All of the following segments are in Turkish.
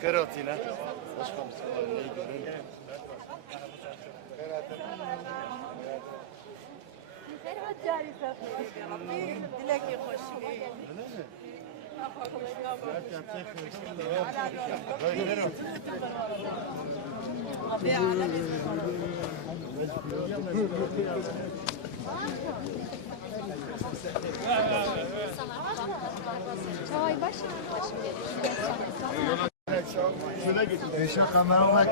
Kıratine. Başkanım, neyi görün? Dilek hoş Çay شقة ما هو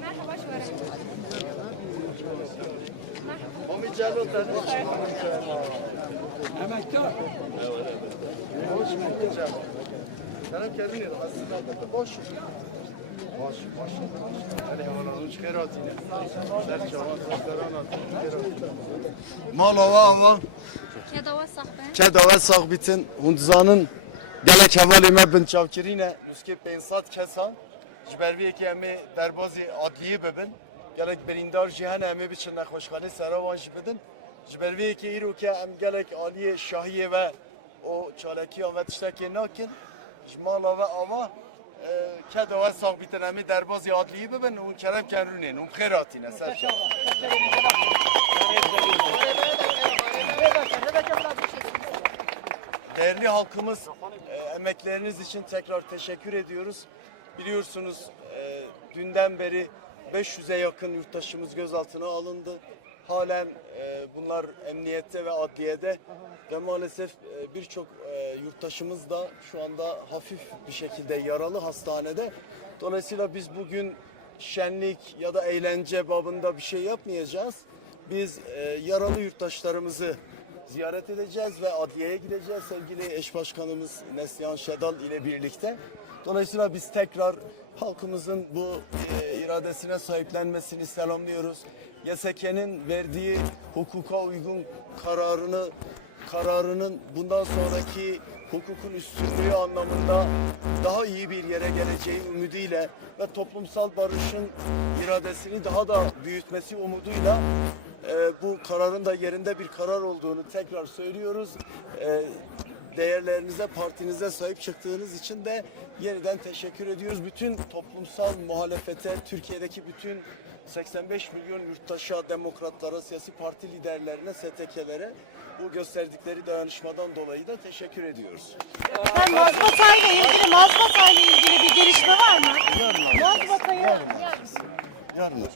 Merhaba şöyle. Omi Celal tanış. Emektar. Hoş bulduk canım. Selam kendin yedim. Aslında boş. Malava ama Kedava sağ bitin. Hundzanın gele kemal me bin çavkirine Ruske pensat kesa Jibervi eki emi derbazi adliye bebin. Gelek berindar jihen emi biçin nekhoşkani seravan jibidin. Jibervi eki iruke em gelek aliye şahiye ve o çalekiya ve tiştekiye nakin Jmalava ama jmala ve ama kedava sahbitin emi derbazi adliye bebin un kerem kenrunin un khairatine serçe Değerli halkımız, e, emekleriniz için tekrar teşekkür ediyoruz. Biliyorsunuz e, dünden beri 500'e yakın yurttaşımız gözaltına alındı. Halen e, bunlar emniyette ve adliyede ve maalesef e, birçok yurttaşımız da şu anda hafif bir şekilde yaralı hastanede. Dolayısıyla biz bugün şenlik ya da eğlence babında bir şey yapmayacağız. Biz e, yaralı yurttaşlarımızı ziyaret edeceğiz ve adliyeye gideceğiz sevgili eş başkanımız Neslihan Şedal ile birlikte. Dolayısıyla biz tekrar halkımızın bu e, iradesine sahiplenmesini selamlıyoruz. YSK'nin verdiği hukuka uygun kararını kararının bundan sonraki hukukun üstünlüğü anlamında daha iyi bir yere geleceği ümidiyle ve toplumsal barışın iradesini daha da büyütmesi umuduyla e, bu kararın da yerinde bir karar olduğunu tekrar söylüyoruz. E, değerlerinize, partinize sahip çıktığınız için de yeniden teşekkür ediyoruz. Bütün toplumsal muhalefete, Türkiye'deki bütün 85 milyon yurttaşa, demokratlara, siyasi parti liderlerine, STK'lere bu gösterdikleri dayanışmadan dolayı da teşekkür ediyoruz. Sen mazbatayla ilgili, mazbatayla ilgili bir gelişme var mı? Mazbatayı Yarın.